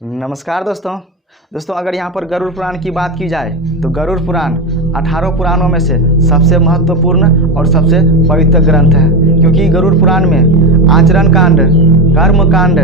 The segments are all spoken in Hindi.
नमस्कार दोस्तों अगर यहाँ पर गरुड़ पुराण की बात की जाए तो गरुड़ पुराण 18 पुराणों में से सबसे महत्वपूर्ण और सबसे पवित्र ग्रंथ है, क्योंकि गरुड़ पुराण में आचरण कांड, कर्म कांड,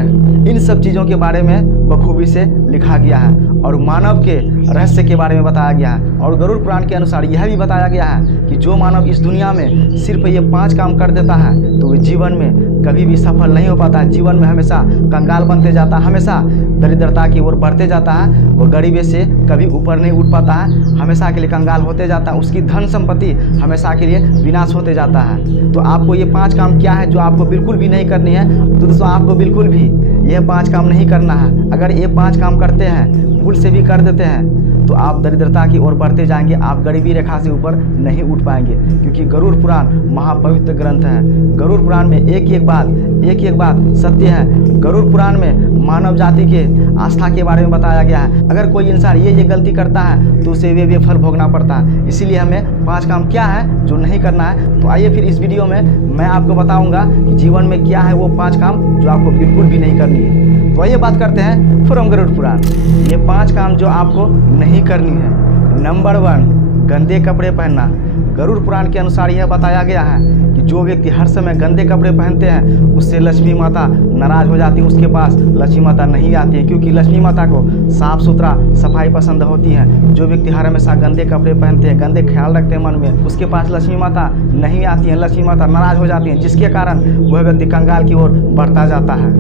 इन सब चीज़ों के बारे में बखूबी से लिखा गया है और मानव के रहस्य के बारे में बताया गया है। और गरुड़ पुराण के अनुसार यह भी बताया गया है कि जो मानव इस दुनिया में सिर्फ ये 5 काम कर देता है तो वो जीवन में कभी भी सफल नहीं हो पाता है, जीवन में हमेशा कंगाल बनते जाता है, हमेशा दरिद्रता की ओर बढ़ते जाता है, वो गरीबी से कभी ऊपर नहीं उठ पाता है, हमेशा के लिए कंगाल होते जाता है, उसकी धन संपत्ति हमेशा के लिए विनाश होते जाता है। तो आपको ये 5 काम क्या है जो आपको बिल्कुल भी नहीं करनी है? तो दोस्तों आपको बिल्कुल भी ये 5 काम नहीं करना है। अगर ये 5 काम करते हैं, भूल से भी कर देते हैं, तो आप दरिद्रता की ओर बढ़ते जाएंगे, आप गरीबी रेखा से ऊपर नहीं उठ पाएंगे, क्योंकि गरुड़ पुराण महापवित्र ग्रंथ है। गरुड़ पुराण में एक एक बात सत्य है। गरुड़ पुराण में मानव जाति के आस्था के बारे में बताया गया है। अगर कोई इंसान ये गलती करता है तो उसे वे फल भोगना पड़ता है। इसीलिए हमें 5 काम क्या है जो नहीं करना है। तो आइए फिर इस वीडियो में मैं आपको बताऊंगा कि जीवन में क्या है वो 5 काम जो आपको बिल्कुल भी नहीं करनी है। तो आइए बात करते हैं फ्रॉम गरुड़ पुराण। ये 5 काम जो आपको नहीं करनी है। नंबर 1, गंदे कपड़े पहनना। गरुड़ पुराण के अनुसार यह बताया गया है कि जो व्यक्ति हर समय गंदे कपड़े पहनते हैं उससे लक्ष्मी माता नाराज हो जाती है, उसके पास लक्ष्मी माता नहीं आती है, क्योंकि लक्ष्मी माता को साफ सुथरा सफाई पसंद होती है। जो व्यक्ति हर हमेशा गंदे कपड़े पहनते हैं, गंदे ख्याल रखते हैं मन में, उसके पास लक्ष्मी माता नहीं आती है, लक्ष्मी माता नाराज हो जाती है, जिसके कारण वह व्यक्ति कंगाल की ओर बढ़ता जाता है।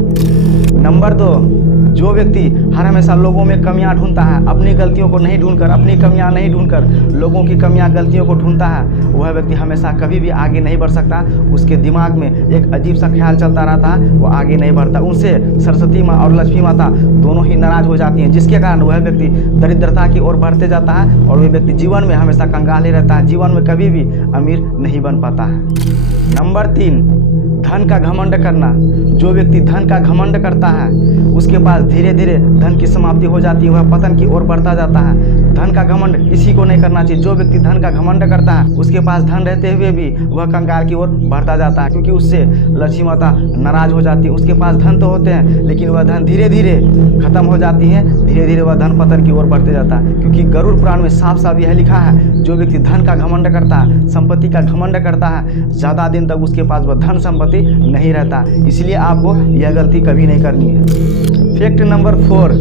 नंबर 2, जो व्यक्ति हर हमेशा लोगों में कमियां ढूंढता है, अपनी गलतियों को नहीं ढूंढकर, अपनी कमियां नहीं ढूंढकर लोगों की कमियां गलतियों को ढूंढता है, वह व्यक्ति हमेशा कभी भी आगे नहीं बढ़ सकता। उसके दिमाग में एक अजीब सा ख्याल चलता रहता है, वो आगे नहीं बढ़ता। उनसे सरस्वती माँ और लक्ष्मी माता दोनों ही नाराज हो जाती हैं, जिसके कारण वह व्यक्ति दरिद्रता की ओर बढ़ते जाता है और वह व्यक्ति जीवन में हमेशा कंगाल ही रहता है, जीवन में कभी भी अमीर नहीं बन पाता है। नंबर 3, धन का घमंड करना। जो व्यक्ति धन का घमंड करता है उसके पास धीरे धीरे धन की समाप्ति हो जाती है, वह पतन की ओर बढ़ता जाता है। धन का घमंड किसी को नहीं करना चाहिए। जो व्यक्ति धन का घमंड करता है उसके पास धन रहते हुए भी वह कंगाल की ओर बढ़ता जाता है, क्योंकि उससे लक्ष्मी माता नाराज हो जाती है। उसके पास धन तो होते हैं लेकिन वह धन धीरे धीरे खत्म हो जाती है, धीरे धीरे वह धन पतन की ओर बढ़ते जाता है, क्योंकि गरुड़ पुराण में साफ साफ यह लिखा है जो व्यक्ति धन का घमंड करता है, संपत्ति का घमंड करता है, ज़्यादा दिन तक उसके पास वह धन संपत्ति नहीं रहता। इसलिए आपको यह गलती कभी नहीं करनी है। फैक्ट नंबर 4,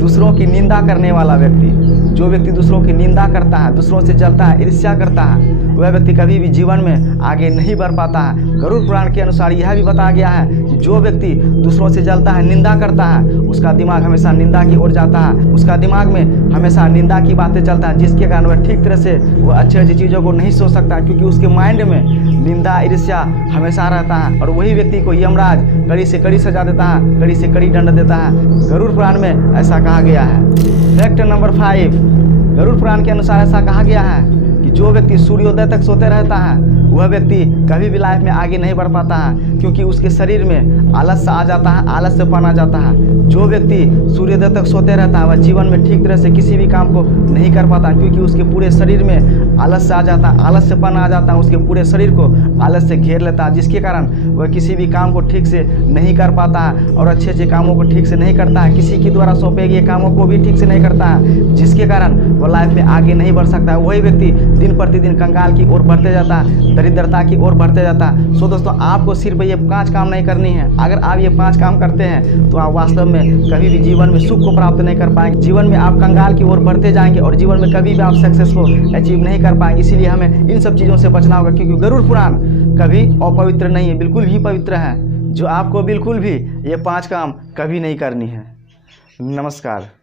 दूसरों की निंदा करने वाला व्यक्ति। जो व्यक्ति दूसरों की निंदा करता है, दूसरों से जलता है, ईर्ष्या करता है, वह व्यक्ति कभी भी जीवन में आगे नहीं बढ़ पाता है। गरुड़ पुराण के अनुसार यह भी बताया गया है कि जो व्यक्ति दूसरों से जलता है, निंदा करता है, उसका दिमाग हमेशा निंदा की ओर जाता है, उसका दिमाग में हमेशा निंदा की बातें चलता है, जिसके कारण वह ठीक तरह से वह अच्छी चीज़ों को नहीं सोच सकता, क्योंकि उसके माइंड में निंदा ईर्ष्या हमेशा रहता है। और वही व्यक्ति को यमराज कड़ी से कड़ी सजा देता है, कड़ी से कड़ी दंड देता है। गरुड़ पुराण में ऐसा कहा गया है। फैक्ट नंबर 5, गरुड़ पुराण के अनुसार ऐसा कहा गया है कि जो व्यक्ति सूर्योदय तक सोते रहता है वह व्यक्ति कभी भी लाइफ में आगे नहीं बढ़ पाता है, क्योंकि उसके शरीर में आलस आ जाता है, आलस से पाना जाता है। जो व्यक्ति सूर्योदय तक सोते रहता है वह जीवन में ठीक तरह से किसी भी काम को नहीं कर पाता, क्योंकि उसके पूरे शरीर में आलस आ जाता है, आलस से पाना आ जाता है, उसके पूरे शरीर को आलस से घेर लेता है, जिसके कारण वह किसी भी काम को ठीक से नहीं कर पाता है और अच्छे कामों को ठीक से नहीं करता है, किसी के द्वारा सौंपे गए कामों को भी ठीक से नहीं करता है, जिसके कारण वह लाइफ में आगे नहीं बढ़ सकता है। वही व्यक्ति दिन प्रतिदिन कंगाल की ओर बढ़ते जाता है, दरिद्रता की ओर बढ़ते जाता है। सो दोस्तों आपको सिर्फ ये 5 काम नहीं करनी है। अगर आप ये 5 काम करते हैं तो आप वास्तव में कभी भी जीवन में सुख को प्राप्त नहीं कर पाएंगे, जीवन में आप कंगाल की ओर बढ़ते जाएंगे और जीवन में कभी भी आप सक्सेस को अचीव नहीं कर पाएंगे। इसीलिए हमें इन सब चीज़ों से बचना होगा, क्योंकि गरुड़ पुराण कभी अपवित्र नहीं है, बिल्कुल भी पवित्र है, जो आपको बिल्कुल भी ये 5 काम कभी नहीं करनी है। नमस्कार।